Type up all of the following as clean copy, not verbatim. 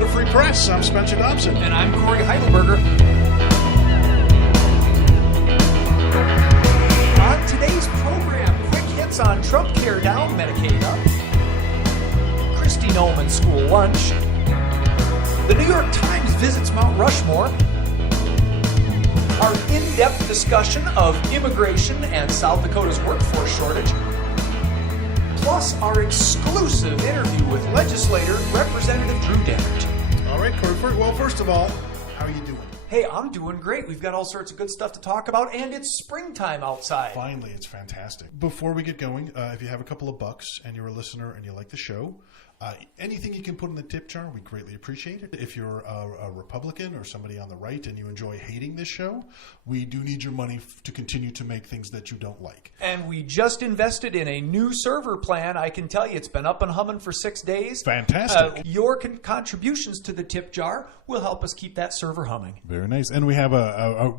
Dakota Free Press. I'm Spencer Dobson. And I'm Corey Heidelberger. On today's program, quick hits on Trumpcare down, Medicaid up. Kristi Noem and school lunch. The New York Times visits Mount Rushmore. Our in-depth discussion of immigration and South Dakota's workforce shortage. Plus, our exclusive interview with legislator Representative Drew Dennert. All right, Corey. Well, first of all, how are you doing? Hey, I'm doing great. We've got all sorts of good stuff to talk about, and it's springtime outside. Finally, it's fantastic. Before we get going, if you have a couple of bucks and you're a listener and you like the show, anything you can put in the tip jar, we greatly appreciate it. If you're a Republican or somebody on the right and you enjoy hating this show, we do need your money to continue to make things that you don't like. And we just invested in a new server plan. I can tell you it's been up and humming for 6 days. Fantastic. Your contributions to the tip jar will help us keep that server humming. Very nice. And we have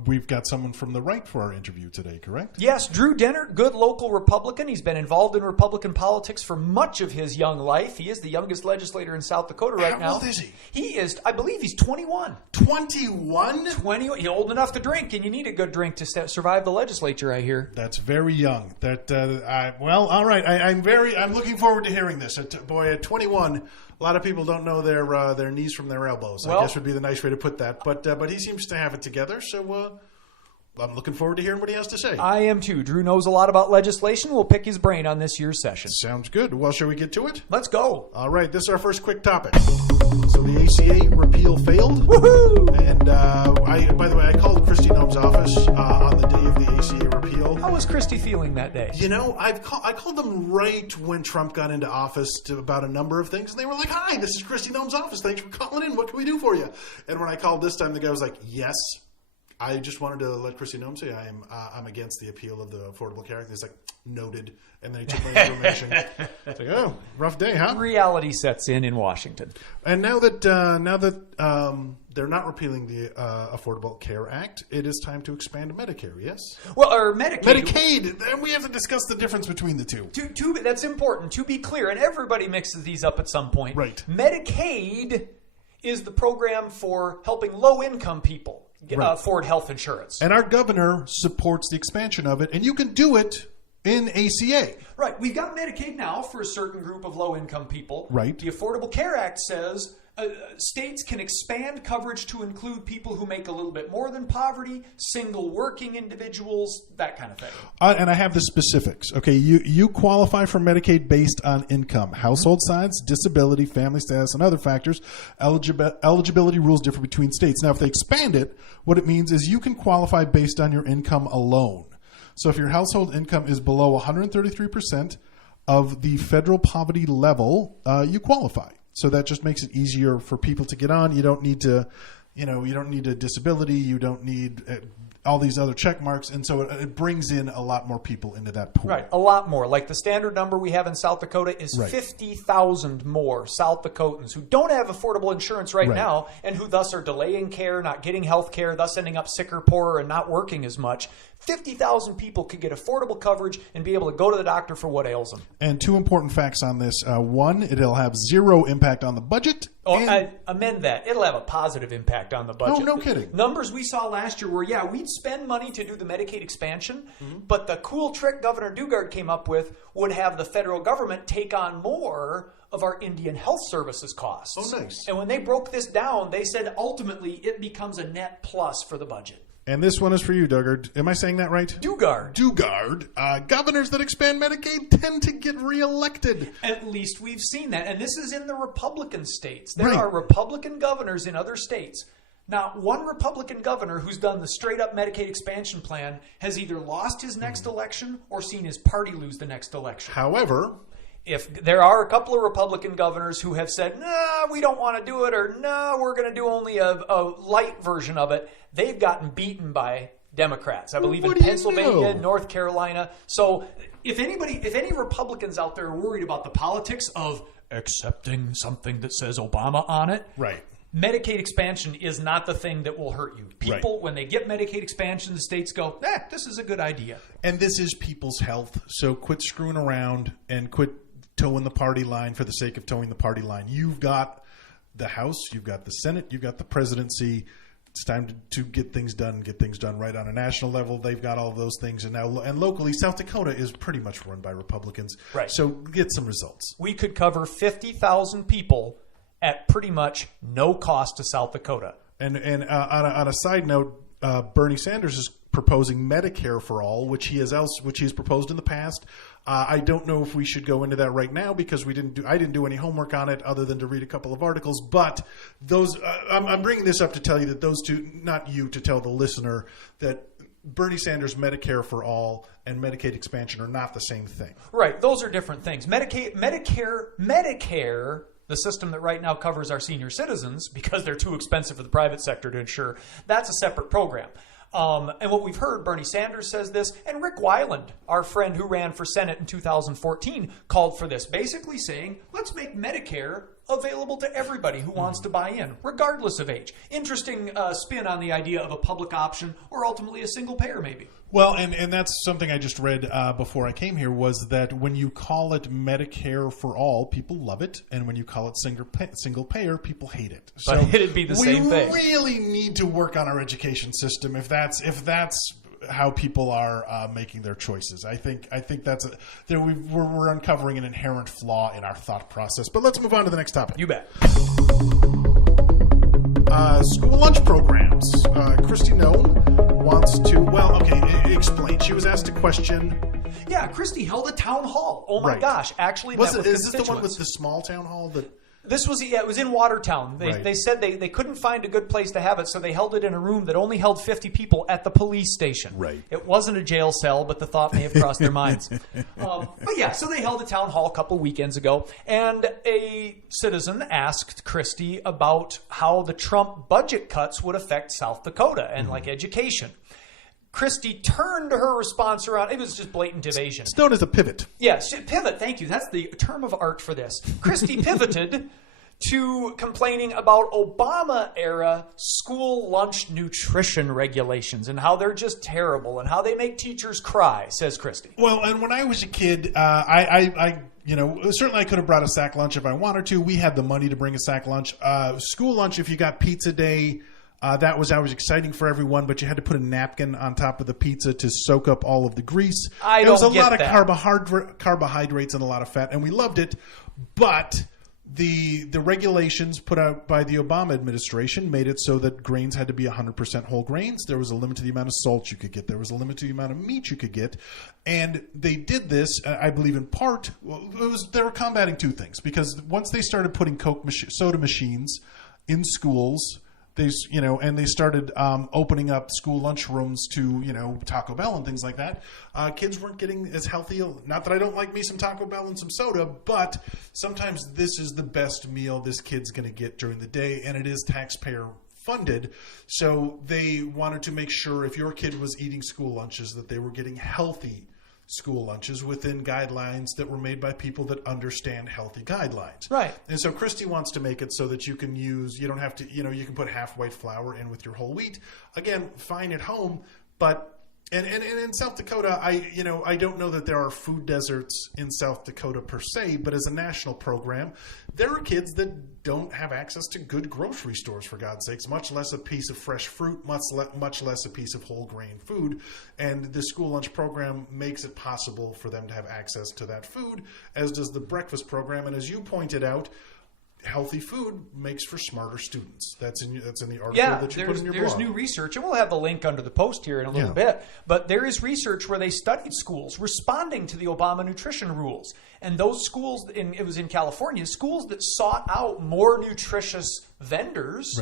we've got someone from the right for our interview today, correct? Yes, Drew Dennert, good local Republican. He's been involved in Republican politics for much of his young life. He is the youngest legislator in South Dakota right now. How old is he? He is, I believe he's 21. 21? 21. He's old enough to drink, and you need a good drink to survive the legislature, I hear. That's very young. All right. I'm looking forward to hearing this. At 21, a lot of people don't know their knees from their elbows. I guess would be the nice way to put that. But he seems to have it together. So I'm looking forward to hearing what he has to say. I am too. Drew knows a lot about legislation. We'll pick his brain on this year's session. Sounds good. Well, shall we get to it? Let's go. All right. This is our first quick topic. So the ACA repeal failed. Woohoo! And by the way, I called Kristi Noem's office on the day of the ACA repeal. How was Kristi feeling that day? You know, I called them right when Trump got into office about a number of things, and they were like, "Hi, this is Kristi Noem's office. Thanks for calling in. What can we do for you?" And when I called this time, the guy was like, "Yes." I just wanted to let Kristi Noem say I'm against the appeal of the Affordable Care Act. He's like, noted. And then he took my information. It's like, oh, rough day, huh? Reality sets in Washington. And now that they're not repealing the Affordable Care Act, it is time to expand Medicare, yes? Well, or Medicaid. Medicaid. And we have to discuss the difference between the two. That's important. To be clear, and everybody mixes these up at some point. Right. Medicaid is the program for helping low-income people afford health insurance. And our governor supports the expansion of it, and you can do it in ACA. Right. We've got Medicaid now for a certain group of low-income people. Right. The Affordable Care Act says states can expand coverage to include people who make a little bit more than poverty, single working individuals, that kind of thing. And I have the specifics. Okay, you qualify for Medicaid based on income, household size, disability, family status, and other factors. Eligibility rules differ between states. Now, if they expand it, what it means is you can qualify based on your income alone. So if your household income is below 133% of the federal poverty level, you qualify. So that just makes it easier for people to get on. You don't need to, you don't need a disability. You don't need all these other check marks. And so it brings in a lot more people into that pool. Right, a lot more. Like the standard number we have in South Dakota is 50,000 more South Dakotans who don't have affordable insurance right now and who thus are delaying care, not getting health care, thus ending up sicker, poorer, and not working as much. 50,000 people could get affordable coverage and be able to go to the doctor for what ails them. And two important facts on this. One, it'll have zero impact on the budget. I amend that. It'll have a positive impact on the budget. Oh, no kidding. Numbers we saw last year were, we'd spend money to do the Medicaid expansion, but the cool trick Governor Dugard came up with would have the federal government take on more of our Indian Health Services costs. Oh, nice. And when they broke this down, they said ultimately it becomes a net plus for the budget. And this one is for you, Dugard. Am I saying that right? Dugard. Governors that expand Medicaid tend to get reelected. At least we've seen that. And this is in the Republican states. There are Republican governors in other states. Not one Republican governor who's done the straight-up Medicaid expansion plan has either lost his next election or seen his party lose the next election. However, if there are a couple of Republican governors who have said, no, we don't want to do it, or no, we're going to do only a light version of it, they've gotten beaten by Democrats. I believe in Pennsylvania, North Carolina. So if any Republicans out there are worried about the politics of accepting something that says Obama on it, Medicaid expansion is not the thing that will hurt you. People, when they get Medicaid expansion, the states go, this is a good idea. And this is people's health. So quit screwing around and quit towing the party line for the sake of towing the party line. You've got the House, you've got the Senate, you've got the presidency. It's time to get things done right on a national level. They've got all of those things. And locally, South Dakota is pretty much run by Republicans. Right. So get some results. We could cover 50,000 people at pretty much no cost to South Dakota. And on a side note, Bernie Sanders is proposing Medicare for all, which he has proposed in the past. I don't know if we should go into that right now because I didn't do any homework on it other than to read a couple of articles. But those I'm bringing this up to tell you that those two, not you, to tell the listener that Bernie Sanders' Medicare for all and Medicaid expansion are not the same thing. Right, those are different things. Medicare, the system that right now covers our senior citizens because they're too expensive for the private sector to insure, that's a separate program. And what we've heard, Bernie Sanders says this, and Rick Weiland, our friend who ran for Senate in 2014, called for this, basically saying, let's make Medicare available to everybody who wants to buy in, regardless of age. Interesting spin on the idea of a public option or ultimately a single payer, maybe. Well, and that's something I just read before I came here, was that when you call it Medicare for all, people love it. And when you call it single payer, people hate it. So but it'd be the same thing. We really need to work on our education system if that's how people are making their choices. I think we're uncovering an inherent flaw in our thought process. But let's move on to the next topic. You bet. School lunch programs. Kristi Noem wants to, explain. She was asked a question. Yeah, Kristi held a town hall. Oh my gosh, actually is this the one with the small town hall that... This was, it was in Watertown. They said they couldn't find a good place to have it, so they held it in a room that only held 50 people at the police station. Right. It wasn't a jail cell, but the thought may have crossed their minds. But yeah, so they held a town hall a couple weekends ago, and a citizen asked Kristi about how the Trump budget cuts would affect South Dakota and like education. Kristi turned her response around. It was just blatant evasion. It's known as a pivot. Yes, pivot. Thank you. That's the term of art for this. Kristi pivoted to complaining about Obama-era school lunch nutrition regulations and how they're just terrible and how they make teachers cry, says Kristi. Well, and when I was a kid, I certainly I could have brought a sack lunch if I wanted to. We had the money to bring a sack lunch. School lunch, if you got pizza day, that was always exciting for everyone, but you had to put a napkin on top of the pizza to soak up all of the grease. There was a lot of carbohydrates and a lot of fat, and we loved it. But the regulations put out by the Obama administration made it so that grains had to be 100% whole grains. There was a limit to the amount of salt you could get. There was a limit to the amount of meat you could get. And they did this, I believe, in part. They were combating two things, because once they started putting soda machines in schools, they started opening up school lunchrooms to, Taco Bell and things like that. Kids weren't getting as healthy. Not that I don't like me some Taco Bell and some soda, but sometimes this is the best meal this kid's going to get during the day, and it is taxpayer funded. So they wanted to make sure if your kid was eating school lunches that they were getting healthy school lunches within guidelines that were made by people that understand healthy guidelines. Right. And so Kristi wants to make it so that you can you don't have to, you can put half white flour in with your whole wheat. Again, fine at home, but and in South Dakota, I don't know that there are food deserts in South Dakota per se, but as a national program, there are kids that don't have access to good grocery stores, for God's sakes, much less a piece of fresh fruit, much less a piece of whole grain food. And the school lunch program makes it possible for them to have access to that food, as does the breakfast program. And as you pointed out, healthy food makes for smarter students. That's in the article that you put in your blog. There's new research, and we'll have the link under the post here in a little bit, but there is research where they studied schools responding to the Obama nutrition rules. And those schools, it was in California, schools that sought out more nutritious vendors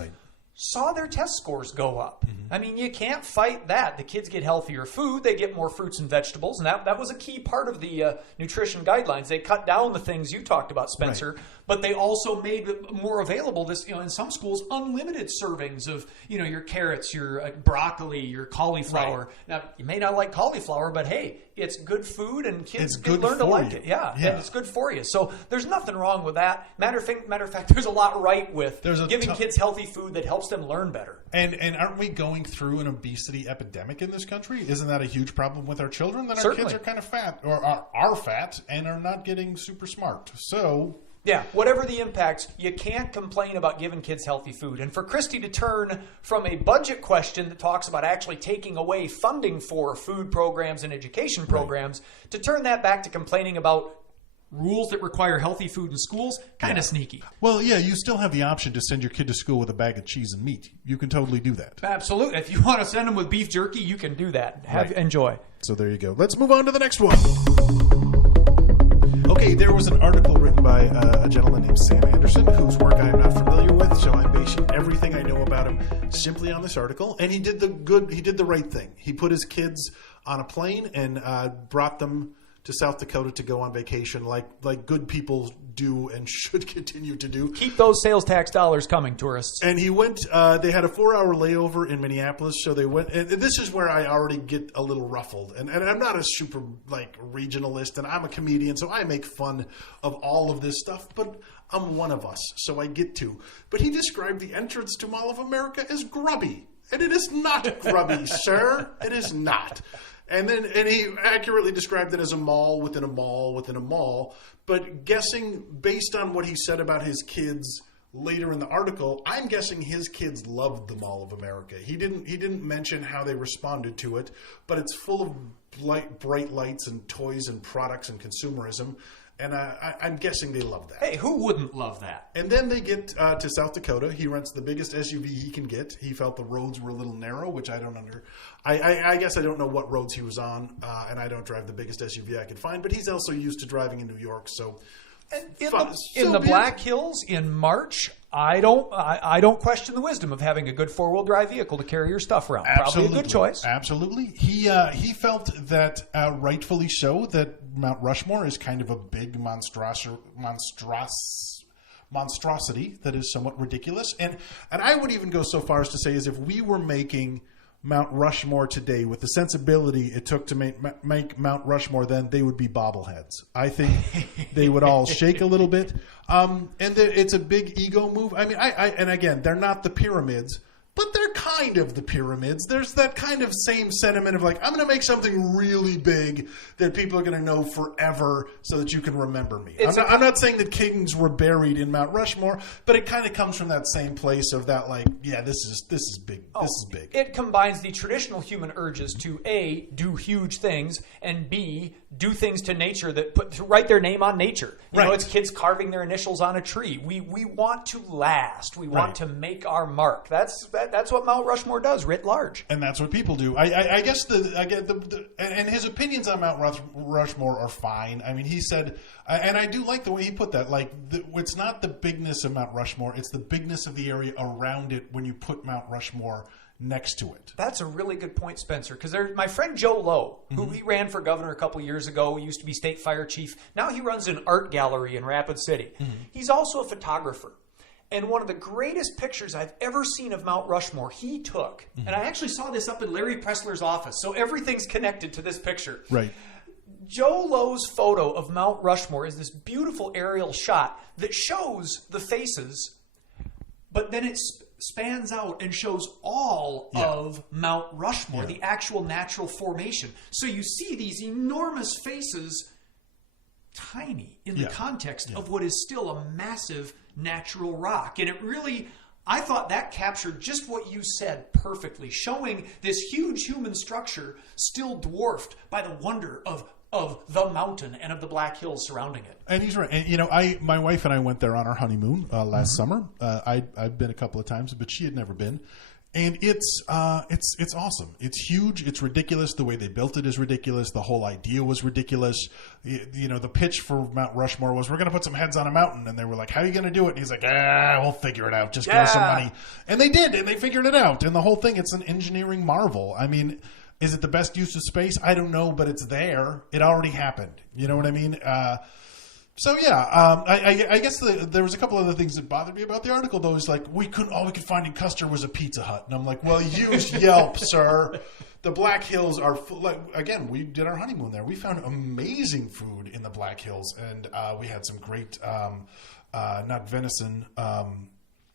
saw their test scores go up. Mm-hmm. I mean, you can't fight that. The kids get healthier food. They get more fruits and vegetables. And that was a key part of the nutrition guidelines. They cut down the things you talked about, Spencer, but they also made more available this, in some schools, unlimited servings of, your carrots, your broccoli, your cauliflower. Right. Now, you may not like cauliflower, but hey, it's good food and kids can learn to like it. Yeah, and it's good for you. So there's nothing wrong with that. Matter of fact, there's a lot right with giving kids healthy food that helps them learn better. And aren't we going through an obesity epidemic in this country? Isn't that a huge problem with our children? That our Certainly. Kids are kind of fat, or are fat, and are not getting super smart. So Yeah, whatever the impacts, you can't complain about giving kids healthy food. And for Kristi to turn from a budget question that talks about actually taking away funding for food programs and education programs, to turn that back to complaining about rules that require healthy food in schools, kind of sneaky. Well, yeah, you still have the option to send your kid to school with a bag of cheese and meat. You can totally do that. Absolutely. If you want to send them with beef jerky, you can do that. Enjoy. So there you go. Let's move on to the next one. Okay, there was an article written by a gentleman named Sam Anderson, whose work I am not familiar with, so I'm basing everything I know about him simply on this article. And he did the right thing. He put his kids on a plane and brought them to South Dakota to go on vacation like good people do and should continue to do. Keep those sales tax dollars coming, tourists. And he went, they had a 4-hour layover in Minneapolis, so they went, and this is where I already get a little ruffled. And I'm not a super, regionalist, and I'm a comedian, so I make fun of all of this stuff, but I'm one of us, so I get to. But he described the entrance to Mall of America as grubby. And it is not grubby, sir. It is not. And he accurately described it as a mall within a mall within a mall. But guessing based on what he said about his kids later in the article, I'm guessing his kids loved the Mall of America. He didn't mention how they responded to it, but it's full of bright lights and toys and products and consumerism. And I'm guessing they love that. Hey, who wouldn't love that? And then they get to South Dakota. He rents the biggest SUV he can get. He felt the roads were a little narrow, which I don't I guess I don't know what roads he was on, and I don't drive the biggest SUV I could find. But he's also used to driving in New York, so. In the Black Hills in March, I don't question the wisdom of having a good 4-wheel drive vehicle to carry your stuff around. Absolutely. Probably a good choice. Absolutely. He felt that rightfully so that Mount Rushmore is kind of a big monstrosity that is somewhat ridiculous. And I would even go so far as to say as if we were making Mount Rushmore today with the sensibility it took to make Mount Rushmore then, they would be bobbleheads. I think they would all shake a little bit. And it's a big ego move. I mean, and again, they're not the pyramids, but they're kind of the pyramids. There's that kind of same sentiment of I'm going to make something really big that people are going to know forever so that you can remember me. I'm not saying that kings were buried in Mount Rushmore, but it kind of comes from that same place of that this is big. This is big. It combines the traditional human urges to A, do huge things, and B, do things to nature to write their name on nature. You know, it's kids carving their initials on a tree. We want to last. We want to make our mark. That's what Mount Rushmore does, writ large. And that's what people do. I guess and his opinions on Mount Rushmore are fine. I mean, he said, and I do like the way he put that. It's not the bigness of Mount Rushmore; it's the bigness of the area around it when you put Mount Rushmore next to it. That's a really good point, Spencer, because my friend Joe Lowe, who he ran for governor a couple years ago, used to be state fire chief. Now he runs an art gallery in Rapid City. Mm-hmm. He's also a photographer. And one of the greatest pictures I've ever seen of Mount Rushmore, he took. Mm-hmm. And I actually saw this up in Larry Pressler's office, so everything's connected to this picture. Right. Joe Lowe's photo of Mount Rushmore is this beautiful aerial shot that shows the faces, but then it spans out and shows all of Mount Rushmore, the actual natural formation. So you see these enormous faces tiny in the context of what is still a massive natural rock. And it really, I thought that captured just what you said perfectly, showing this huge human structure still dwarfed by the wonder of the mountain and of the Black Hills surrounding it. And he's right. And my wife and I went there on our honeymoon last summer. I've been a couple of times, but she had never been. And it's awesome. It's huge. It's ridiculous. The way they built it is ridiculous. The whole idea was ridiculous. The pitch for Mount Rushmore was, we're going to put some heads on a mountain. And they were like, how are you going to do it? And he's like, we'll figure it out. Just give us some money. And they did. And they figured it out. And the whole thing, it's an engineering marvel. I mean, is it the best use of space? I don't know, but it's there. It already happened. You know what I mean? I guess there was a couple other things that bothered me about the article, though. Is all we could find in Custer was a Pizza Hut. And I'm like, well, use Yelp, sir. The Black Hills are full. Again, we did our honeymoon there. We found amazing food in the Black Hills. And we had some great, not venison,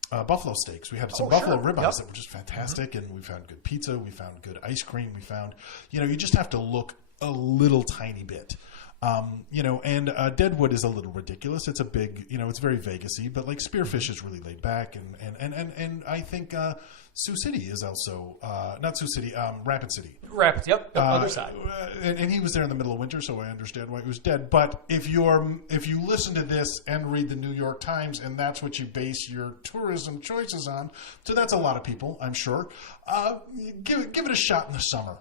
buffalo steaks. We had some buffalo ribeyes that were just fantastic, and we found good pizza. We found good ice cream. We found, you just have to look a little tiny bit. And Deadwood is a little ridiculous. It's a big, it's very Vegas-y, but like Spearfish is really laid back, and I think Sioux City is also not Sioux City, Rapid City. Rapid, yep, other side. And he was there in the middle of winter, so I understand why he was dead. But if you listen to this and read the New York Times, and that's what you base your tourism choices on, so that's a lot of people, I'm sure. Give it a shot in the summer.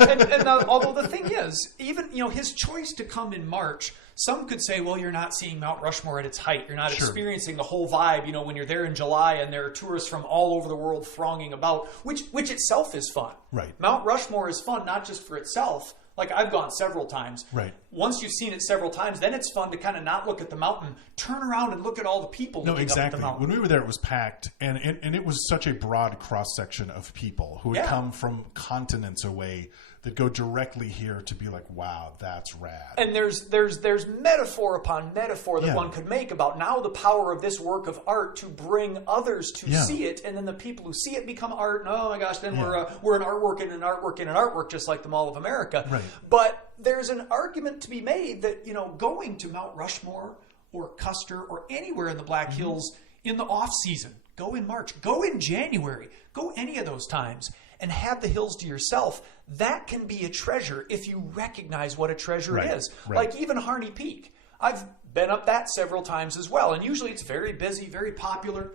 and although the thing is, even his choice to come in March, some could say, well, you're not seeing Mount Rushmore at its height. You're not experiencing the whole vibe. When you're there in July and there are tourists from all over the world thronging about, which itself is fun. Right. Mount Rushmore is fun not just for itself. Like I've gone several times. Right. Once you've seen it several times, then it's fun to kind of not look at the mountain, turn around and look at all the people looking up at the mountain. When we were there, it was packed, and it was such a broad cross-section of people who had come from continents away that go directly here to be like, wow, that's rad. And there's metaphor upon metaphor that one could make about now the power of this work of art to bring others to see it, and then the people who see it become art, and oh my gosh, then we're an artwork and an artwork and an artwork, just like the Mall of America. Right. But there's an argument to be made that, going to Mount Rushmore or Custer or anywhere in the Black Hills in the off season, go in March, go in January, go any of those times, and have the hills to yourself, that can be a treasure if you recognize what a treasure is. Right. Like even Harney Peak. I've been up that several times as well, and usually it's very busy, very popular.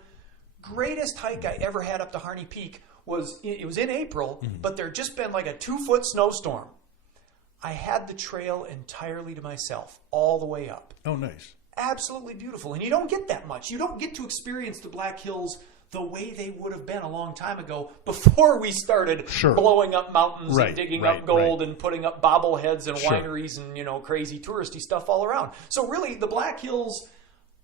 Greatest hike I ever had up to Harney Peak was in April, but there'd just been like a 2-foot snowstorm. I had the trail entirely to myself all the way up. Oh, nice. Absolutely beautiful. And you don't get that much. You don't get to experience the Black Hills the way they would have been a long time ago before we started blowing up mountains and digging up gold and putting up bobbleheads and wineries and, crazy touristy stuff all around. So really, the Black Hills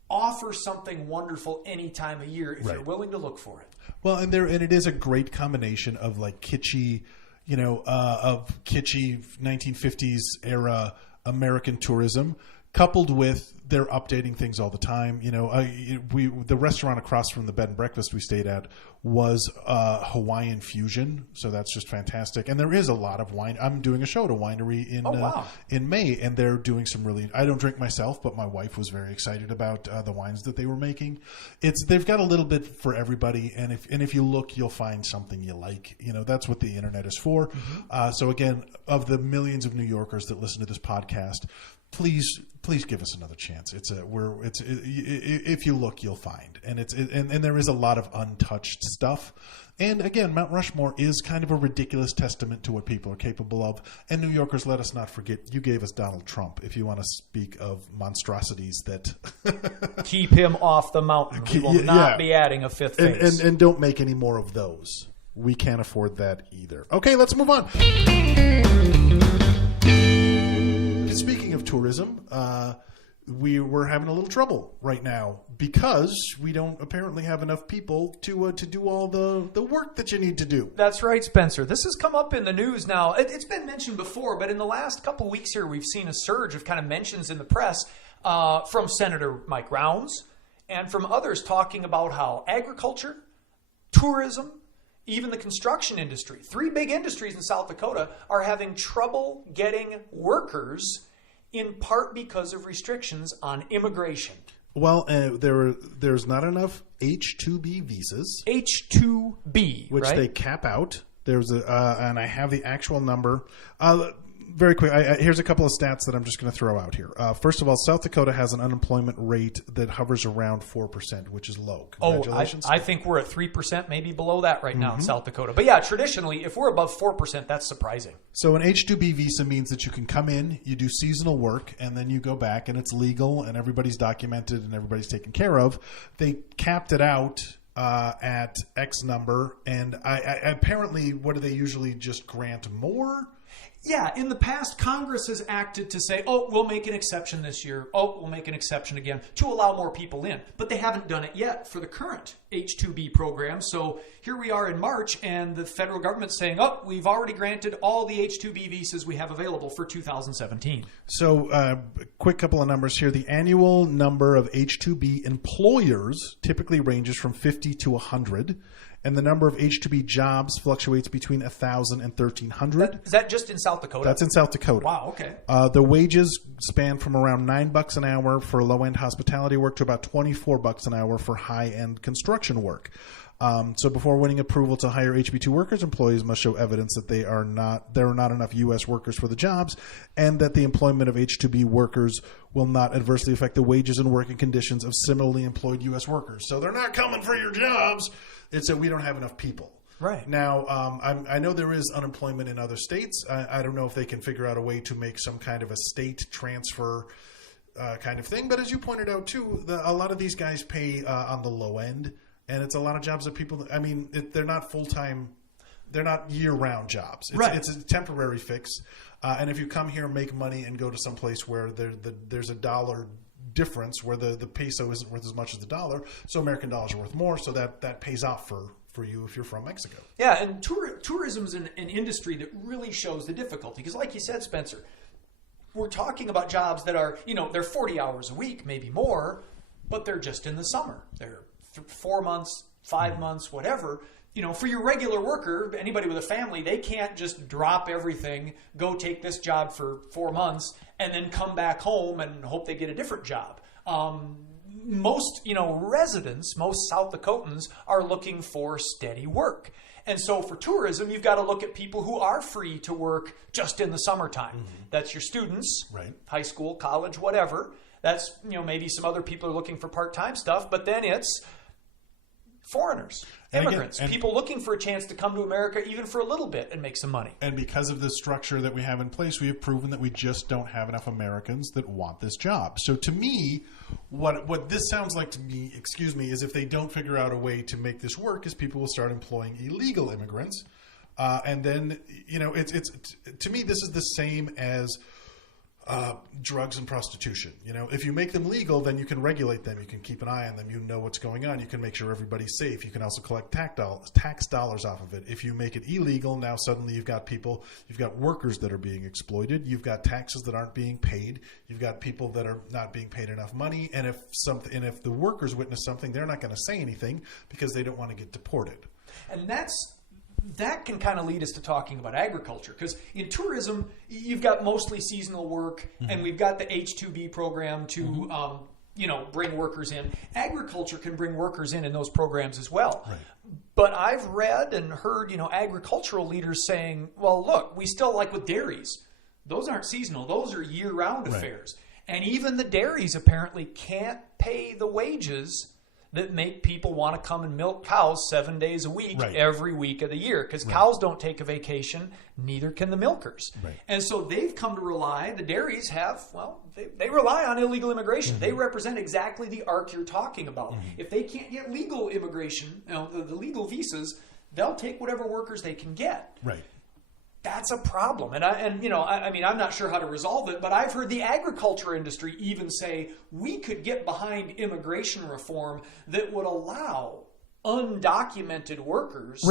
offer something wonderful any time of year if you're willing to look for it. Well, and it is a great combination of like kitschy, of kitschy 1950s era American tourism, coupled with they're updating things all the time. The restaurant across from the bed and breakfast we stayed at was Hawaiian fusion, so that's just fantastic. And there is a lot of wine. I'm doing a show at a winery in May, and they're doing some really. I don't drink myself, but my wife was very excited about the wines that they were making. They've got a little bit for everybody, and if you look, you'll find something you like. That's what the internet is for. So again, of the millions of New Yorkers that listen to this podcast, please give us another chance. If you look, you'll find, and there is a lot of untouched stuff. And again, Mount Rushmore is kind of a ridiculous testament to what people are capable of. And New Yorkers, let us not forget, you gave us Donald Trump. If you want to speak of monstrosities that keep him off the mountain, we will not be adding a fifth face. And don't make any more of those. We can't afford that either. Okay, let's move on. Speaking of tourism, we're having a little trouble right now because we don't apparently have enough people to do all the work that you need to do. That's right, Spencer. This has come up in the news now. It's been mentioned before, but in the last couple of weeks here, we've seen a surge of kind of mentions in the press from Senator Mike Rounds and from others talking about how agriculture, tourism, even the construction industry, 3 big industries in South Dakota, are having trouble getting workers, in part because of restrictions on immigration. Well, there's not enough H-2B visas. H-2B, which they cap out. There's and I have the actual number. Very quick, here's a couple of stats that I'm just going to throw out here. First of all, South Dakota has an unemployment rate that hovers around 4%, which is low. Congratulations. I think we're at 3%, maybe below that right now in South Dakota. But yeah, traditionally, if we're above 4%, that's surprising. So an H-2B visa means that you can come in, you do seasonal work, and then you go back, and it's legal, and everybody's documented, and everybody's taken care of. They capped it out at X number, and I apparently, what do they usually just grant more? Yeah, in the past, Congress has acted to say, oh, we'll make an exception this year. Oh, we'll make an exception again to allow more people in. But they haven't done it yet for the current H-2B program. So here we are in March, and the federal government's saying, oh, we've already granted all the H-2B visas we have available for 2017. So quick couple of numbers here. The annual number of H-2B employers typically ranges from 50 to 100. and the number of H-2B jobs fluctuates between 1,000 and 1,300. Is that just in South Dakota? That's in South Dakota. Wow, okay. The wages span from around $9 an hour for low-end hospitality work to about $24 an hour for high-end construction work. So before winning approval to hire HB2 workers, employees must show evidence that there are not enough U.S. workers for the jobs, and that the employment of H2B workers will not adversely affect the wages and working conditions of similarly employed U.S. workers. So they're not coming for your jobs. It's that we don't have enough people. Right. Now, I know there is unemployment in other states. I don't know if they can figure out a way to make some kind of a state transfer kind of thing. But as you pointed out, too, a lot of these guys pay on the low end. And it's a lot of jobs that people, I mean, they're not full-time, they're not year-round jobs. It's a temporary fix. And if you come here and make money and go to some place where there's a dollar difference, where the peso isn't worth as much as the dollar, so American dollars are worth more, so that pays off for you if you're from Mexico. Yeah, and tourism is an industry that really shows the difficulty. Because like you said, Spencer, we're talking about jobs that are, they're 40 hours a week, maybe more, but they're just in the summer. They're 4 months, 5 months, whatever. For your regular worker, anybody with a family, they can't just drop everything, go take this job for 4 months, and then come back home and hope they get a different job. Most, residents, most South Dakotans are looking for steady work. And so for tourism, you've got to look at people who are free to work just in the summertime. Mm-hmm. That's your students, right? High school, college, whatever. That's, maybe some other people are looking for part-time stuff, but then it's foreigners, immigrants, people looking for a chance to come to America even for a little bit and make some money. And because of the structure that we have in place, we have proven that we just don't have enough Americans that want this job. So to me, what this sounds like to me, is if they don't figure out a way to make this work, is people will start employing illegal immigrants. And then, it's to me, this is the same as drugs and prostitution. If you make them legal, then you can regulate them. You can keep an eye on them. You know what's going on. You can make sure everybody's safe. You can also collect tax dollars off of it. If you make it illegal, now suddenly you've got workers that are being exploited. You've got taxes that aren't being paid. You've got people that are not being paid enough money. And if the workers witness something, they're not going to say anything because they don't want to get deported. And that can kind of lead us to talking about agriculture, because in tourism, you've got mostly seasonal work, mm-hmm. and we've got the H-2B program to, mm-hmm. Bring workers in. Agriculture can bring workers in those programs as well. Right. But I've read and heard, agricultural leaders saying, well, look, we still, like with dairies, those aren't seasonal. Those are year-round affairs. And even the dairies apparently can't pay the wages that make people want to come and milk cows 7 days a week, every week of the year. Because cows don't take a vacation, neither can the milkers. Right. And so they've come to rely, the dairies have, they rely on illegal immigration. Mm-hmm. They represent exactly the arc you're talking about. Mm-hmm. If they can't get legal immigration, the legal visas, they'll take whatever workers they can get. Right. That's a problem. And I'm not sure how to resolve it, but I've heard the agriculture industry even say we could get behind immigration reform that would allow undocumented workers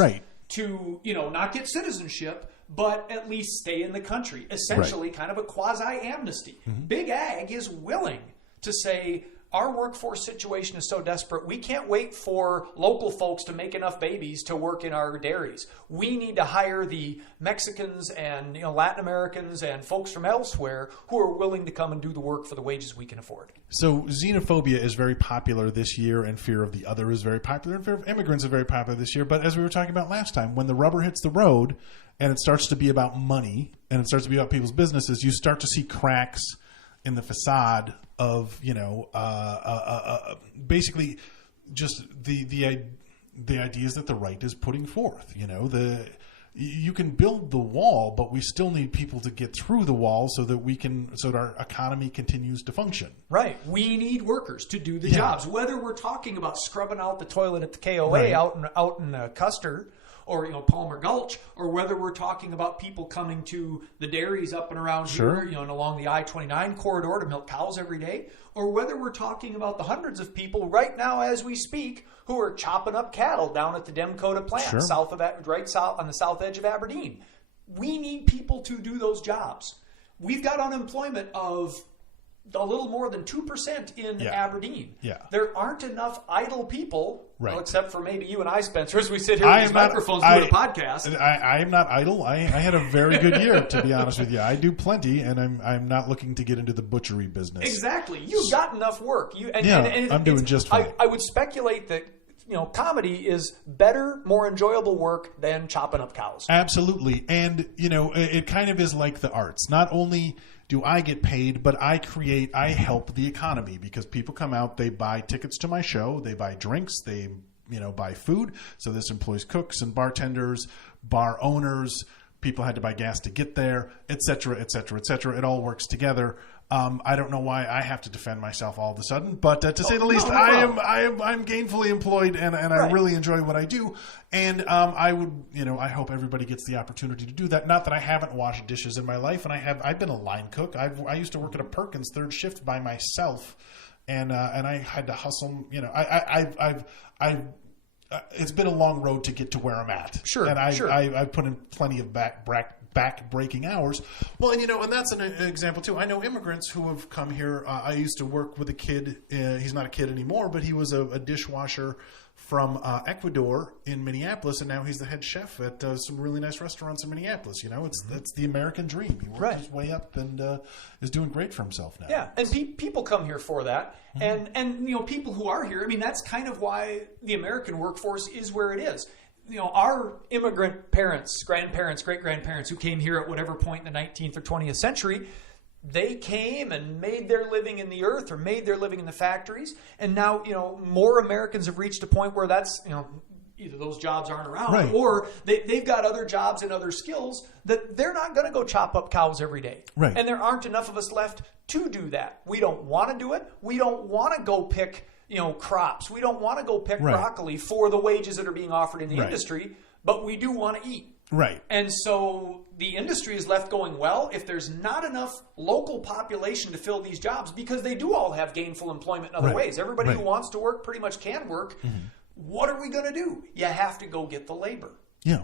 to, not get citizenship, but at least stay in the country. Essentially kind of a quasi-amnesty. Mm-hmm. Big Ag is willing to say, our workforce situation is so desperate, we can't wait for local folks to make enough babies to work in our dairies. We need to hire the Mexicans and Latin Americans and folks from elsewhere who are willing to come and do the work for the wages we can afford. So xenophobia is very popular this year, and fear of the other is very popular, and fear of immigrants is very popular this year. But as we were talking about last time, when the rubber hits the road and it starts to be about money and it starts to be about people's businesses, you start to see cracks in the facade of basically just the ideas that the right is putting forth. You can build the wall, but we still need people to get through the wall so that our economy continues to function. Right. We need workers to do the jobs. Whether we're talking about scrubbing out the toilet at the KOA out in Custer, or Palmer Gulch, or whether we're talking about people coming to the dairies up and around here, and along the I-29 corridor to milk cows every day, or whether we're talking about the hundreds of people right now as we speak who are chopping up cattle down at the Demcota plant, south on the south edge of Aberdeen. We need people to do those jobs. We've got unemployment of a little more than 2% in Aberdeen. Yeah. There aren't enough idle people, right. well, except for maybe you and I, Spencer, as we sit here with these microphones doing a podcast. I am not idle. I had a very good year, to be honest with you. I do plenty, and I'm not looking to get into the butchery business. Exactly. You've got enough work. I'm doing just fine. I would speculate that comedy is better, more enjoyable work than chopping up cows. Absolutely. And, it kind of is like the arts. Not only do I get paid, but I help the economy because people come out, they buy tickets to my show, they buy drinks, they, buy food. So this employs cooks and bartenders, bar owners, people had to buy gas to get there, et cetera, et cetera, et cetera. It all works together. I don't know why I have to defend myself all of a sudden, but to say the least, I'm gainfully employed and I really enjoy what I do. And I hope everybody gets the opportunity to do that. Not that I haven't washed dishes in my life, and I've been a line cook. I used to work at a Perkins third shift by myself, and I had to hustle. It's been a long road to get to where I'm at. Sure, and I've put in plenty of back-breaking hours. Well, and that's an example, too. I know immigrants who have come here. I used to work with a kid. He's not a kid anymore, but he was a dishwasher from Ecuador in Minneapolis, and now he's the head chef at some really nice restaurants in Minneapolis. That's the American dream. He worked his way up and is doing great for himself now. Yeah, and people come here for that. Mm-hmm. And people who are here, that's kind of why the American workforce is where it is. Our immigrant parents, grandparents, great-grandparents who came here at whatever point in the 19th or 20th century, they came and made their living in the earth or made their living in the factories. And now, more Americans have reached a point where that's, either those jobs aren't around or they've got other jobs and other skills that they're not going to go chop up cows every day. Right. And there aren't enough of us left to do that. We don't want to do it. We don't want to go pick crops. We don't want to go pick broccoli for the wages that are being offered in the industry, but we do want to eat. Right. And so the industry is left going, well, if there's not enough local population to fill these jobs, because they do all have gainful employment in other ways. Everybody who wants to work pretty much can work. Mm-hmm. What are we going to do? You have to go get the labor. Yeah.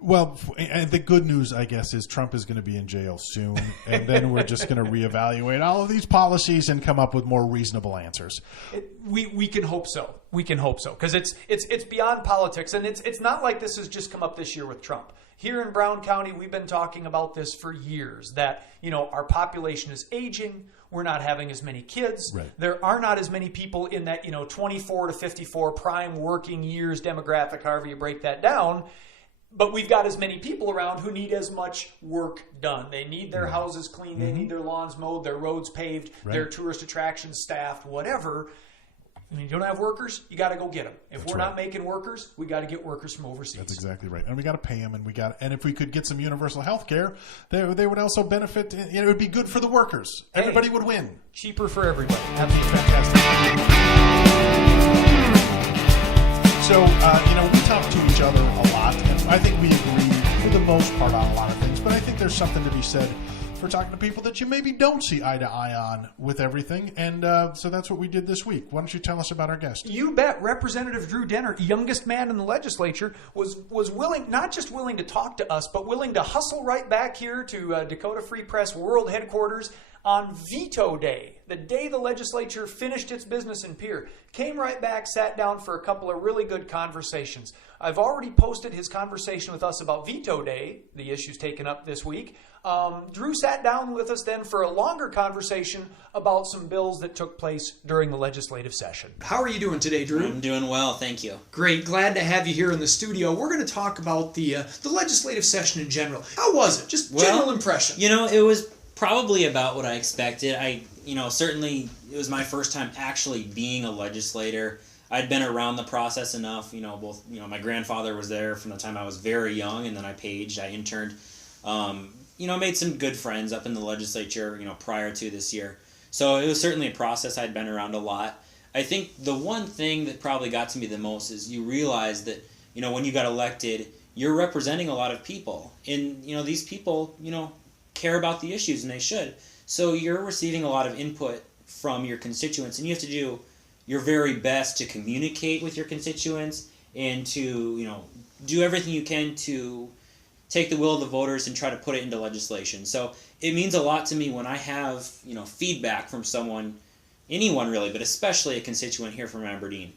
Well, and the good news, I guess, is Trump is going to be in jail soon, and then we're just going to reevaluate all of these policies and come up with more reasonable answers. We can hope so. We can hope so, because it's beyond politics, and it's not like this has just come up this year with Trump. Here in Brown County, we've been talking about this for years, that our population is aging. We're not having as many kids. Right. There are not as many people in that 24 to 54 prime working years demographic, however you break that down. But we've got as many people around who need as much work done. They need their houses cleaned. They need their lawns mowed, their roads paved, their tourist attractions staffed, whatever. When you don't have workers, you got to go get them. If we're not making workers, we got to get workers from overseas. That's exactly right. And we got to pay them, and if we could get some universal health care, they would also benefit. It would be good for the workers. Everybody would win. Cheaper for everybody. That'd be fantastic. So, we talk to each other a lot, and I think we agree for the most part on a lot of things, but I think there's something to be said for talking to people that you maybe don't see eye to eye on with everything, and so that's what we did this week. Why don't you tell us about our guest? You bet. Representative Drew Dennert, youngest man in the legislature, was willing, not just willing to talk to us, but willing to hustle right back here to Dakota Free Press World Headquarters on Veto Day, the day the legislature finished its business in Pierre. Came right back, sat down for a couple of really good conversations. I've already posted his conversation with us about Veto Day, the issues taken up this week. Drew sat down with us then for a longer conversation about some bills that took place during the legislative session. How are you doing today, Drew? I'm doing well, thank you. Great, glad to have you here in the studio. We're going to talk about the legislative session in general. How was it? Just general impression. It was probably about what I expected. Certainly it was my first time actually being a legislator. I'd been around the process enough, my grandfather was there from the time I was very young, and then I interned. Made some good friends up in the legislature, prior to this year. So it was certainly a process I'd been around a lot. I think the one thing that probably got to me the most is you realize that, when you got elected, you're representing a lot of people. And, these people, care about the issues, and they should. So you're receiving a lot of input from your constituents, and you have to do your very best to communicate with your constituents and to, do everything you can to take the will of the voters and try to put it into legislation. So it means a lot to me when I have, feedback from someone, anyone really, but especially a constituent here from Aberdeen,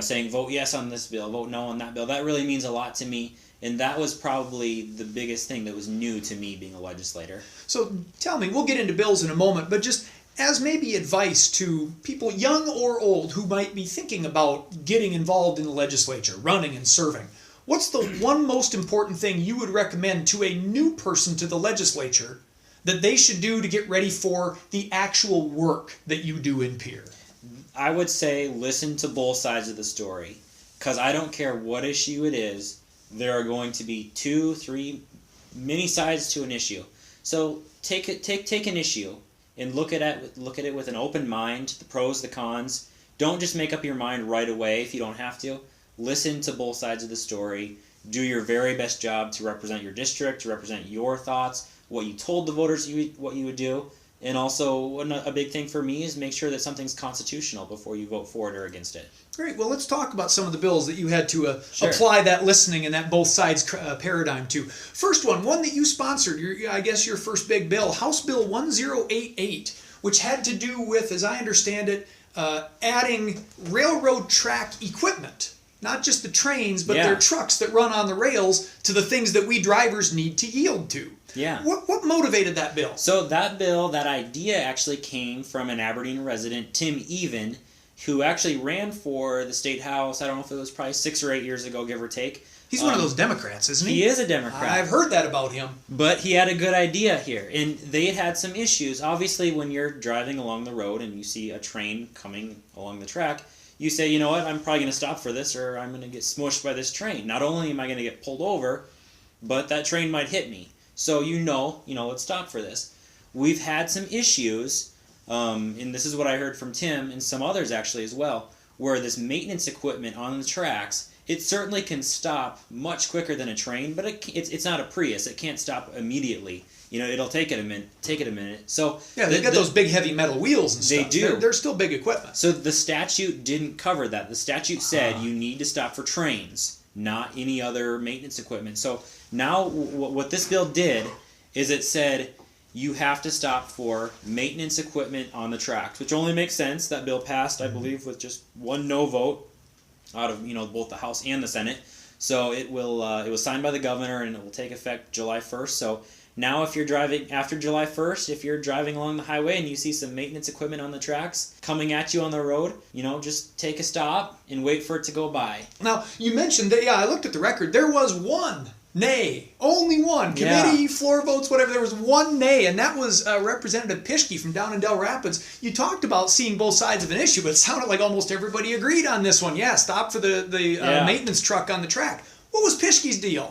saying vote yes on this bill, vote no on that bill. That really means a lot to me, and that was probably the biggest thing that was new to me being a legislator. So tell me, we'll get into bills in a moment, but just as maybe advice to people young or old who might be thinking about getting involved in the legislature, running and serving, what's the one most important thing you would recommend to a new person to the legislature that they should do to get ready for the actual work that you do in Pierre? I would say listen to both sides of the story, because I don't care what issue it is, there are going to be 2, 3, many sides to an issue. So take an issue and look at it with an open mind, the pros, the cons. Don't just make up your mind right away if you don't have to. Listen to both sides of the story. Do your very best job to represent your district, to represent your thoughts, what you told the voters what you would do. And also, a big thing for me is make sure that something's constitutional before you vote for it or against it. Great. Well, let's talk about some of the bills that you had to apply that listening and that both sides paradigm to. First one that you sponsored, your first big bill, House Bill 1088, which had to do with, as I understand it, adding railroad track equipment. Not just the trains, but their trucks that run on the rails to the things that we drivers need to yield to. Yeah. What motivated that bill? So that bill, that idea actually came from an Aberdeen resident, Tim Even, who actually ran for the state house, I don't know if it was probably 6 or 8 years ago, give or take. He's one of those Democrats, isn't he? He is a Democrat. I've heard that about him. But he had a good idea here, and they had some issues. Obviously, when you're driving along the road and you see a train coming along the track, you say, you know what, I'm probably going to stop for this, or I'm going to get smushed by this train. Not only am I going to get pulled over, but that train might hit me. So let's stop for this. We've had some issues, and this is what I heard from Tim and some others actually as well, where this maintenance equipment on the tracks, it certainly can stop much quicker than a train, but it's not a Prius. It can't stop immediately. It'll take it a minute. So yeah, they've got those big heavy metal wheels and stuff. They do. They're still big equipment. So the statute didn't cover that. The statute said you need to stop for trains, not any other maintenance equipment. So now what this bill did is it said you have to stop for maintenance equipment on the tracks, which only makes sense. That bill passed, I believe, with just one no vote out of both the House and the Senate. So it was signed by the governor and it will take effect July 1st. So now if you're driving after July 1st, if you're driving along the highway and you see some maintenance equipment on the tracks coming at you on the road, just take a stop and wait for it to go by. Now, you mentioned that, I looked at the record. There was one nay, only one. Committee, floor votes, whatever. There was one nay, and that was Representative Pischke from down in Del Rapids. You talked about seeing both sides of an issue, but it sounded like almost everybody agreed on this one. Yeah, stop for the maintenance truck on the track. What was Pischke's deal?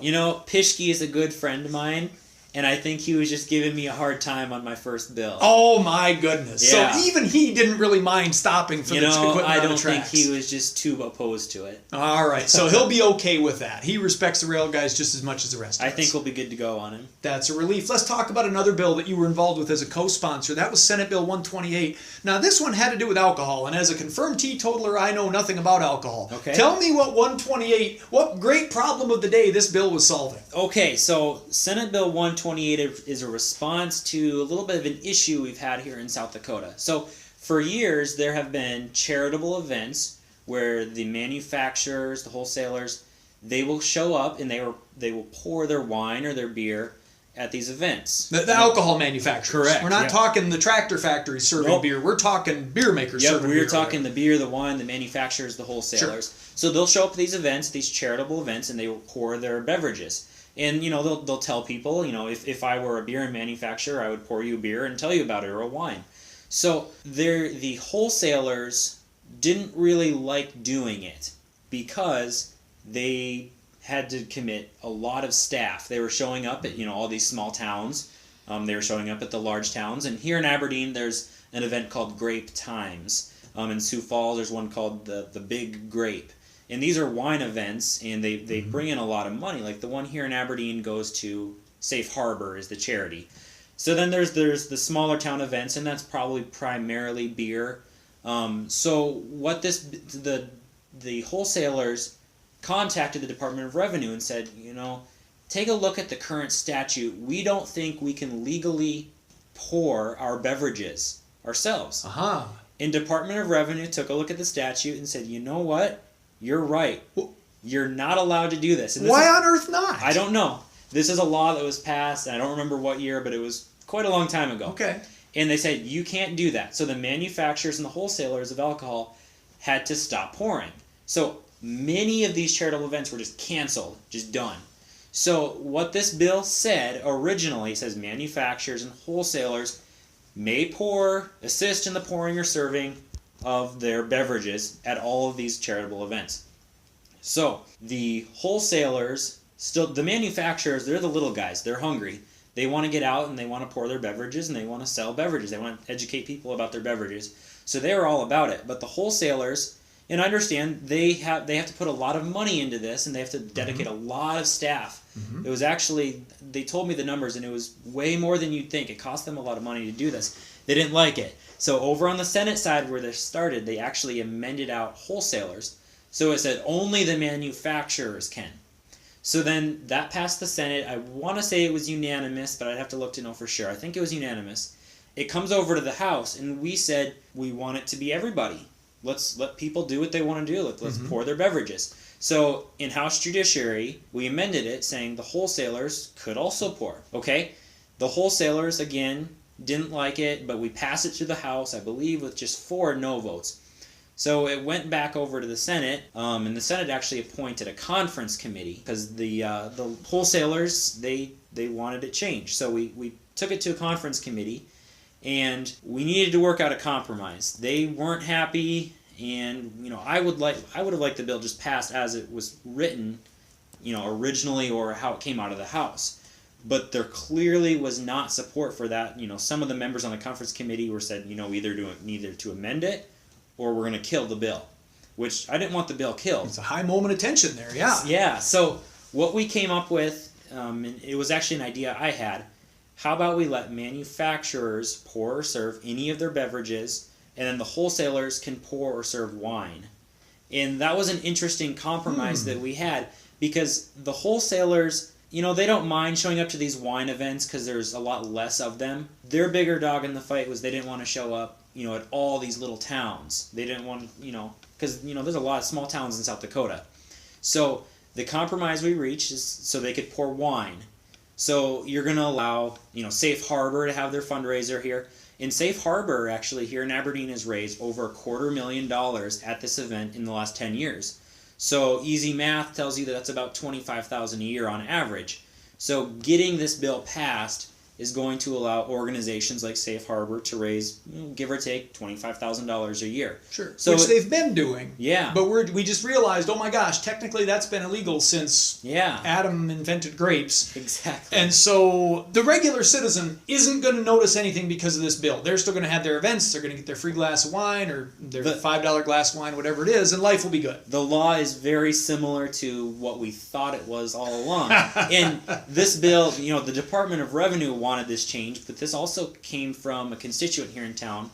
Pischke is a good friend of mine. And I think he was just giving me a hard time on my first bill. Oh my goodness! Yeah. So even he didn't really mind stopping for the equipment I on the don't think tracks. he was just too opposed to it. All right, so he'll be okay with that. He respects the rail guys just as much as the rest of us. I think we'll be good to go on him. That's a relief. Let's talk about another bill that you were involved with as a co-sponsor. That was Senate Bill 128. Now this one had to do with alcohol, and as a confirmed teetotaler, I know nothing about alcohol. Okay. Tell me what great problem of the day this bill was solving. Okay, so Senate Bill 128 is a response to a little bit of an issue we've had here in South Dakota. So for years there have been charitable events where the manufacturers, the wholesalers, they will show up and they will pour their wine or their beer at these events. The alcohol manufacturers. Correct. We're not talking the tractor factory serving beer. We're talking beer makers serving beer. We're talking the beer, the wine, the manufacturers, the wholesalers. Sure. So they'll show up at these events, these charitable events, and they will pour their beverages. And, they'll tell people, if I were a beer manufacturer, I would pour you a beer and tell you about it, or a wine. So the wholesalers didn't really like doing it because they had to commit a lot of staff. They were showing up at, all these small towns. They were showing up at the large towns. And here in Aberdeen, there's an event called Grape Times. In Sioux Falls, there's one called the Big Grape. And these are wine events, and they bring in a lot of money. Like the one here in Aberdeen goes to Safe Harbor is the charity. So then there's the smaller town events, and that's probably primarily beer. So what the wholesalers contacted the Department of Revenue and said, take a look at the current statute. We don't think we can legally pour our beverages ourselves. And Department of Revenue took a look at the statute and said, you know what? You're right. You're not allowed to do this. And why on earth not? I don't know. This is a law that was passed, and I don't remember what year, but it was quite a long time ago. Okay. And they said, you can't do that. So the manufacturers and the wholesalers of alcohol had to stop pouring. So many of these charitable events were just canceled, just done. So what this bill said originally says manufacturers and wholesalers may assist in the pouring or serving of their beverages at all of these charitable events. So the wholesalers, the manufacturers, they're the little guys. They're hungry. They want to get out and they want to pour their beverages and they want to sell beverages. They want to educate people about their beverages. So they were all about it. But the wholesalers, and I understand, they have to put a lot of money into this and they have to dedicate a lot of staff. It was actually, they told me the numbers and it was way more than you'd think. It cost them a lot of money to do this. They didn't like it. So over on the Senate side where they started, they actually amended out wholesalers. So it said only the manufacturers can. So then that passed the Senate. I want to say it was unanimous, but I'd have to look to know for sure. I think it was unanimous. It comes over to the House, and we said we want it to be everybody. Let's let people do what they want to do. Let's pour their beverages. So in House Judiciary, we amended it saying the wholesalers could also pour. Okay? The wholesalers, again, didn't like it, but we passed it through the House, I believe, with just 4 no votes. So it went back over to the Senate, and the Senate actually appointed a conference committee because the wholesalers, they wanted it changed. So we took it to a conference committee, and we needed to work out a compromise. They weren't happy, and I would have liked the bill just passed as it was written, originally, or how it came out of the House. But there clearly was not support for that. Some of the members on the conference committee said, either to amend it or we're going to kill the bill, which I didn't want the bill killed. It's a high moment of tension there, yeah. Yeah, so what we came up with, and it was actually an idea I had, how about we let manufacturers pour or serve any of their beverages, and then the wholesalers can pour or serve wine. And that was an interesting compromise that we had, because the wholesalers, they don't mind showing up to these wine events because there's a lot less of them. Their bigger dog in the fight was they didn't want to show up at all these little towns. They didn't want, because, there's a lot of small towns in South Dakota. So the compromise we reached is so they could pour wine. So you're going to allow, Safe Harbor to have their fundraiser here. And Safe Harbor, actually, here in Aberdeen has raised over $250,000 at this event in the last 10 years. So easy math tells you that that's about $25,000 a year on average. So getting this bill passed is going to allow organizations like Safe Harbor to raise, give or take, $25,000 a year. Sure, so which they've been doing. Yeah. But we just realized, oh my gosh, technically that's been illegal since Adam invented grapes. Exactly. And so the regular citizen isn't going to notice anything because of this bill. They're still going to have their events. They're going to get their free glass of wine or their $5 glass of wine, whatever it is, and life will be good. The law is very similar to what we thought it was all along. And this bill, the Department of Revenue wanted this change, but this also came from a constituent here in town,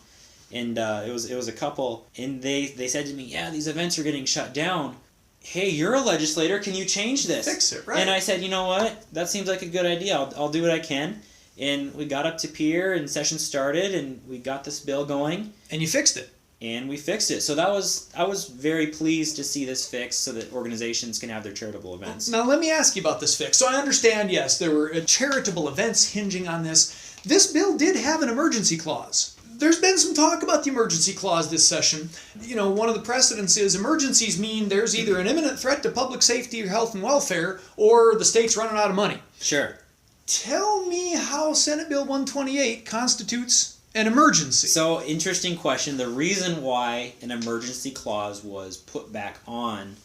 and it was a couple, and they said to me, these events are getting shut down. Hey, you're a legislator, can you change this? Fix it, right? And I said, you know what, that seems like a good idea. I'll do what I can. And we got up to Pier, and session started, and we got this bill going. And you fixed it. And we fixed it. So I was very pleased to see this fixed so that organizations can have their charitable events. Now let me ask you about this fix. So I understand, yes, there were charitable events hinging on this. This bill did have an emergency clause. There's been some talk about the emergency clause this session. One of the precedents is emergencies mean there's either an imminent threat to public safety or health and welfare, or the state's running out of money. Sure. Tell me how Senate Bill 128 constitutes an emergency. So, interesting question. The reason why an emergency clause was put back on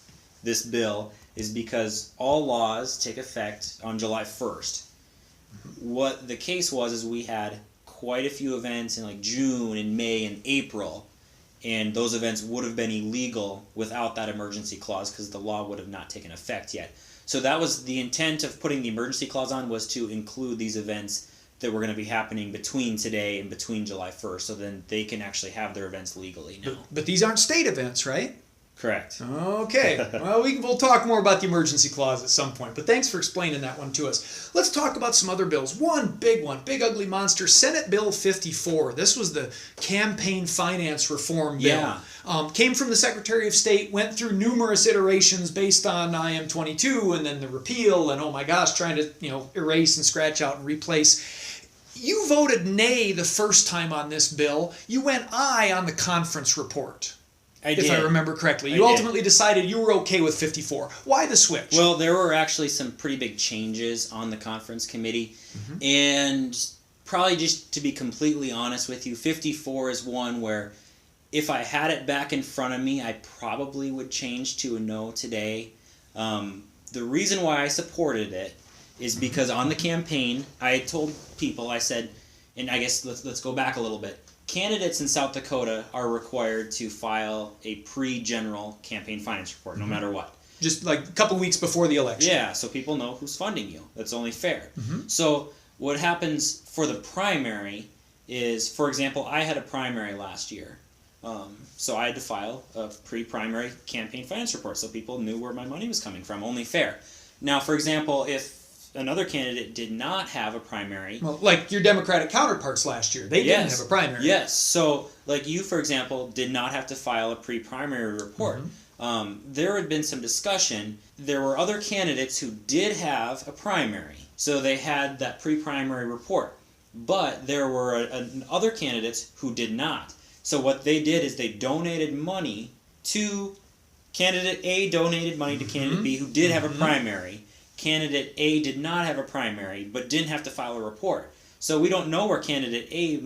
this bill is because all laws take effect on July 1st. What the case was is we had quite a few events in June and May and April, and those events would have been illegal without that emergency clause because the law would have not taken effect yet. So that was the intent of putting the emergency clause on, was to include these events that were going to be happening between today and between July 1st, so then they can actually have their events legally now. But these aren't state events, right? Correct. Okay. Well, we'll talk more about the emergency clause at some point, but thanks for explaining that one to us. Let's talk about some other bills. One, big ugly monster, Senate Bill 54. This was the campaign finance reform bill. Yeah. Came from the Secretary of State, went through numerous iterations based on IM-22 and then the repeal and, oh my gosh, trying to erase and scratch out and replace. You voted nay the first time on this bill. You went aye on the conference report. If I remember correctly. You ultimately decided you were okay with 54. Why the switch? Well, there were actually some pretty big changes on the conference committee. And probably just to be completely honest with you, 54 is one where if I had it back in front of me, I probably would change to a no today. The reason why I supported it is because on the campaign, I told people, I said, and I guess let's go back a little bit. Candidates in South Dakota are required to file a pre-general campaign finance report, no matter what. Just like a couple weeks before the election. Yeah, so people know who's funding you. That's only fair. So what happens for the primary is, for example, I had a primary last year. So I had to file a pre-primary campaign finance report so people knew where my money was coming from. Only fair. Now, for example, if another candidate did not have a primary. Well, like your Democratic counterparts last year. They didn't have a primary. Yes. So, like you, for example, did not have to file a pre-primary report. There had been some discussion. There were other candidates who did have a primary. So they had that pre-primary report. But there were other candidates who did not. So what they did is they donated money to candidate A, donated money to candidate B who did have a primary. Candidate A did not have a primary, but didn't have to file a report. So we don't know where candidate A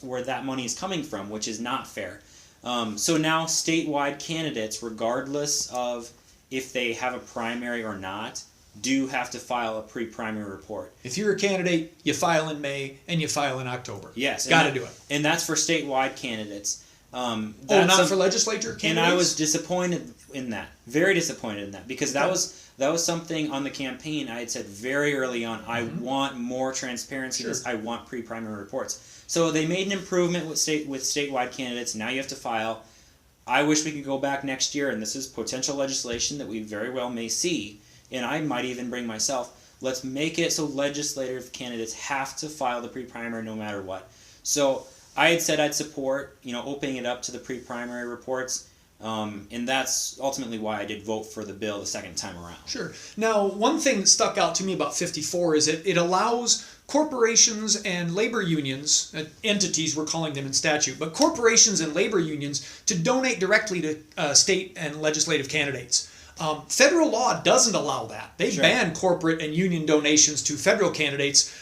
where that money is coming from, which is not fair. So now statewide candidates, regardless of if they have a primary or not, do have to file a pre-primary report. If you're a candidate, you file in May and you file in October. Yes. Got to do it. And that's for statewide candidates. Not for legislature candidates? And I was disappointed in that. Very disappointed in that. Because that was something on the campaign I had said very early on. I want more transparency. Sure. I want pre-primary reports. So they made an improvement with statewide candidates. Now you have to file. I wish we could go back next year, and this is potential legislation that we very well may see, and I might even bring myself. Let's make it so legislative candidates have to file the pre-primary no matter what. So I had said I'd support, opening it up to the pre-primary reports. And that's ultimately why I did vote for the bill the second time around. Sure. Now, one thing that stuck out to me about 54 is it allows corporations and labor unions, entities we're calling them in statute, but corporations and labor unions to donate directly to state and legislative candidates. Federal law doesn't allow that. They ban corporate and union donations to federal candidates.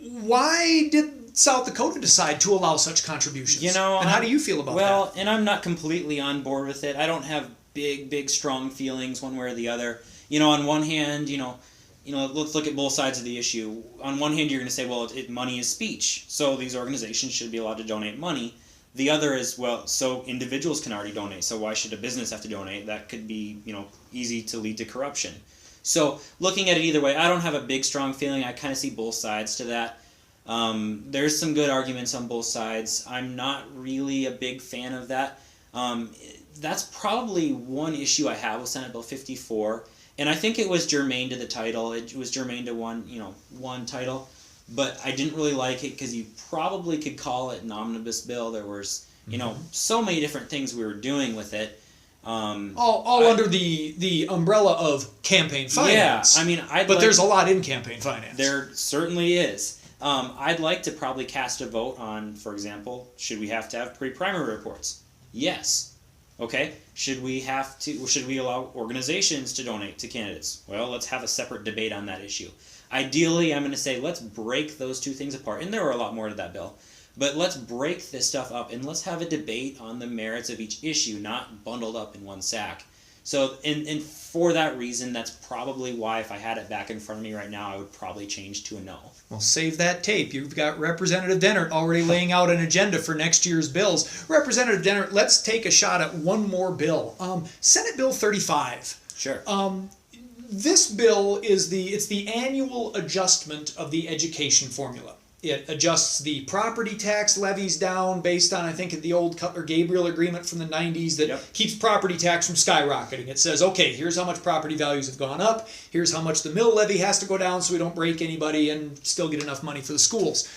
Why did South Dakota decide to allow such contributions? And how do you feel about that? Well, and I'm not completely on board with it. I don't have big, strong feelings one way or the other. On one hand, let's look at both sides of the issue. On one hand, you're going to say, well, money is speech, so these organizations should be allowed to donate money. The other is, well, so individuals can already donate, so why should a business have to donate? That could be, easy to lead to corruption. So looking at it either way, I don't have a big, strong feeling. I kind of see both sides to that. There's some good arguments on both sides. I'm not really a big fan of that. That's probably one issue I have with Senate Bill 54, and I think it was germane to the title. It was germane to one title, but I didn't really like it because you probably could call it an omnibus bill. There was, so many different things we were doing with it. All under the umbrella of campaign finance. Yeah, but there's a lot in campaign finance. There certainly is. I'd like to probably cast a vote on, for example, should we have to have pre-primary reports? Yes. Okay. Should we allow organizations to donate to candidates? Well, let's have a separate debate on that issue. Ideally, I'm going to say let's break those two things apart. And there are a lot more to that bill. But let's break this stuff up and let's have a debate on the merits of each issue, not bundled up in one sack. So, and for that reason, that's probably why if I had it back in front of me right now, I would probably change to a no. Well, save that tape. You've got Representative Dennert already laying out an agenda for next year's bills. Representative Dennert, let's take a shot at one more bill. Senate Bill 35. Sure. This bill is the annual adjustment of the education formula. It adjusts the property tax levies down based on, I think, the old Cutler-Gabriel agreement from the 90s that keeps property tax from skyrocketing. It says, okay, here's how much property values have gone up. Here's how much the mill levy has to go down so we don't break anybody and still get enough money for the schools.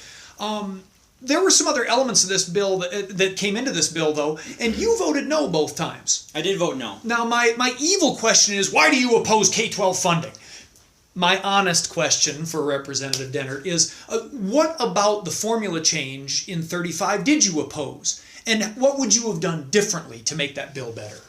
There were some other elements of this bill that came into this bill, though, and you voted no both times. I did vote no. Now, my evil question is, why do you oppose K-12 funding? My honest question for Representative Dennert is, what about the formula change in 35 did you oppose? And what would you have done differently to make that bill better?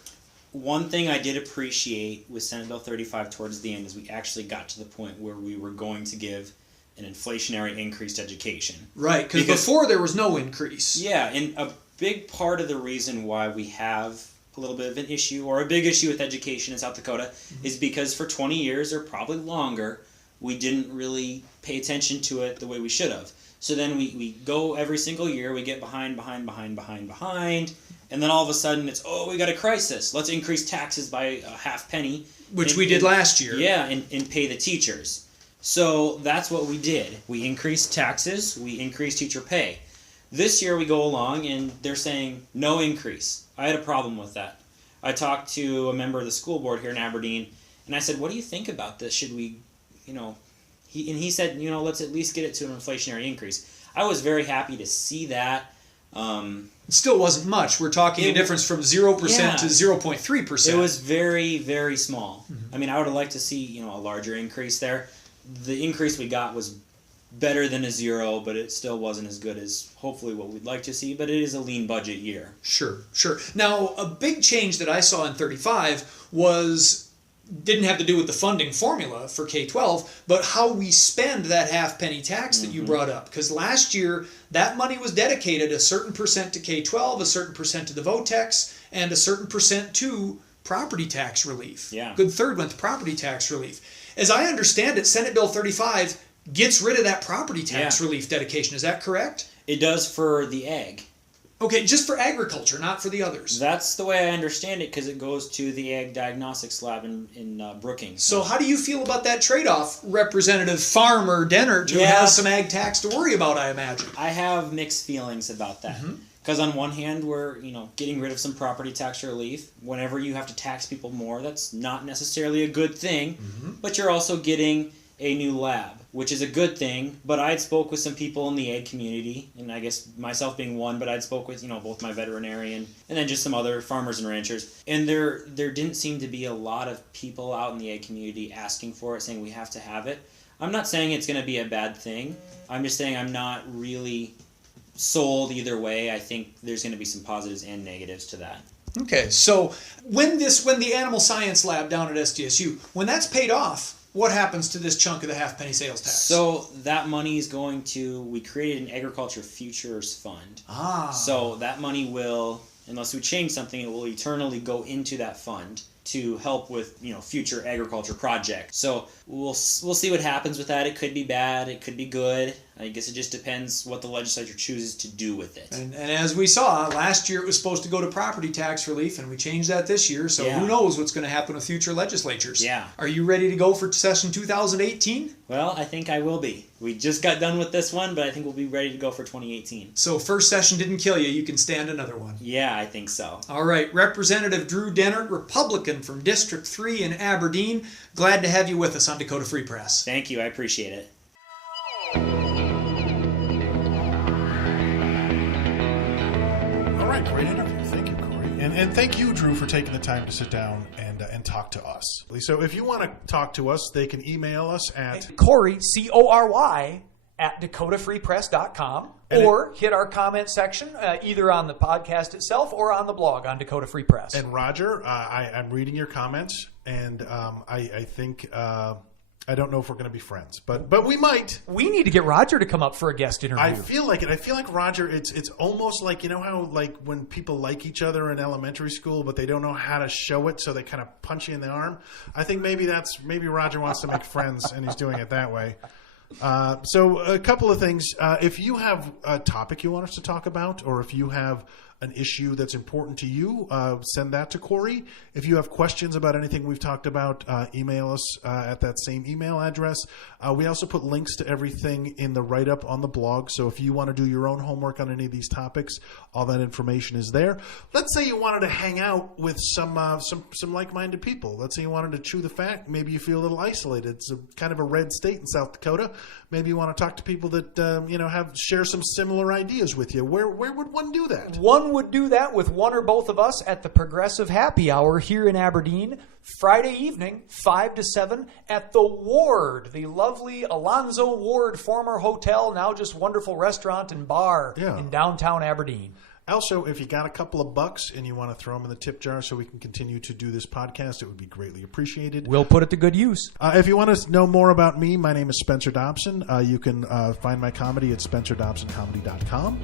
One thing I did appreciate with Senate Bill 35 towards the end is we actually got to the point where we were going to give an inflationary increase to education. Right, because before there was no increase. Yeah, and a big part of the reason why we have a little bit of an issue, or a big issue with education in South Dakota, is because for 20 years, or probably longer, we didn't really pay attention to it the way we should have. So then we go every single year, we get behind, and then all of a sudden it's, we got a crisis. Let's increase taxes by a half penny. Which we did last year. Yeah, and pay the teachers. So that's what we did. We increased taxes, we increased teacher pay. This year we go along and they're saying no increase. I had a problem with that. I talked to a member of the school board here in Aberdeen, and I said, what do you think about this? Should we, he said, let's at least get it to an inflationary increase. I was very happy to see that. It still wasn't much. We're talking a difference from 0% to 0.3%. It was very, very small. I mean, I would have liked to see, a larger increase there. The increase we got was better than a 0, but it still wasn't as good as hopefully what we'd like to see, but it is a lean budget year. Sure. Now, a big change that I saw in 35 didn't have to do with the funding formula for K-12, but how we spend that half penny tax that you brought up. Because last year, that money was dedicated a certain percent to K-12, a certain percent to the VOTEX, and a certain percent to property tax relief. Yeah. Good third went to property tax relief. As I understand it, Senate Bill 35 gets rid of that property tax relief dedication. Is that correct? It does for the ag. Okay, just for agriculture, not for the others. That's the way I understand it, because it goes to the ag diagnostics lab in Brookings. So how do you feel about that trade-off, Representative Farmer Dennert, who has some ag tax to worry about, I imagine? I have mixed feelings about that. Because on one hand, we're getting rid of some property tax relief. Whenever you have to tax people more, that's not necessarily a good thing. But you're also getting a new lab, which is a good thing. But I'd spoke with some people in the ag community, and I guess myself being one, but I'd spoke with both my veterinarian and then just some other farmers and ranchers. And there didn't seem to be a lot of people out in the ag community asking for it, saying we have to have it. I'm not saying it's going to be a bad thing. I'm just saying I'm not really sold either way. I think there's going to be some positives and negatives to that. Okay, so when the animal science lab down at SDSU, when that's paid off, what happens to this chunk of the half penny sales tax? So that money is going to, we created an agriculture futures fund. So that money will, unless we change something, it will eternally go into that fund to help with future agriculture projects. So we'll see what happens with that. It could be bad, it could be good. I guess it just depends what the legislature chooses to do with it. And as we saw, last year it was supposed to go to property tax relief, and we changed that this year, so who knows what's going to happen with future legislatures. Yeah. Are you ready to go for session 2018? Well, I think I will be. We just got done with this one, but I think we'll be ready to go for 2018. So first session didn't kill you. You can stand another one. Yeah, I think so. All right. Representative Drew Dennert, Republican from District 3 in Aberdeen. Glad to have you with us on Dakota Free Press. Thank you. I appreciate it. All right. Great interview. Thank you, Corey. And thank you, Drew, for taking the time to sit down and talk to us. So if you want to talk to us, they can email us at Corey, Cory, at dakotafreepress.com, or hit our comment section either on the podcast itself or on the blog on Dakota Free Press. And Roger, I'm reading your comments, and I think I don't know if we're going to be friends, but we might. We need to get Roger to come up for a guest interview. I feel like it. I feel like Roger. It's almost like how like when people like each other in elementary school, but they don't know how to show it, so they kind of punch you in the arm. I think maybe Roger wants to make friends, and he's doing it that way. So a couple of things. If you have a topic you want us to talk about, or if you have an issue that's important to you, send that to Corey. If you have questions about anything we've talked about, email us at that same email address. We also put links to everything in the write-up on the blog. So if you want to do your own homework on any of these topics, all that information is there. Let's say you wanted to hang out with some like-minded people. Let's say you wanted to chew the fat. Maybe you feel a little isolated. It's kind of a red state in South Dakota. Maybe you want to talk to people that share some similar ideas with you. Where would one do that? One would do that with one or both of us at the Progressive Happy Hour here in Aberdeen, Friday evening, 5 to 7, at the Ward, the lovely Alonzo Ward former hotel, now just wonderful restaurant and bar in downtown Aberdeen. Also, if you got a couple of bucks and you want to throw them in the tip jar so we can continue to do this podcast, it would be greatly appreciated. We'll put it to good use. If you want to know more about me, my name is Spencer Dobson. You can find my comedy at SpencerDobsonComedy.com.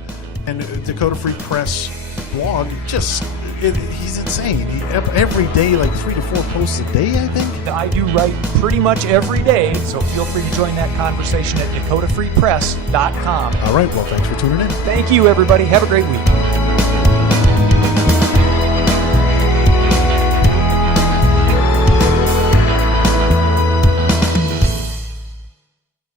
And Dakota Free Press blog, he's insane. Every day, like 3 to 4 posts a day, I think. I do write pretty much every day, so feel free to join that conversation at DakotaFreePress.com. All right, well, thanks for tuning in. Thank you, everybody. Have a great week.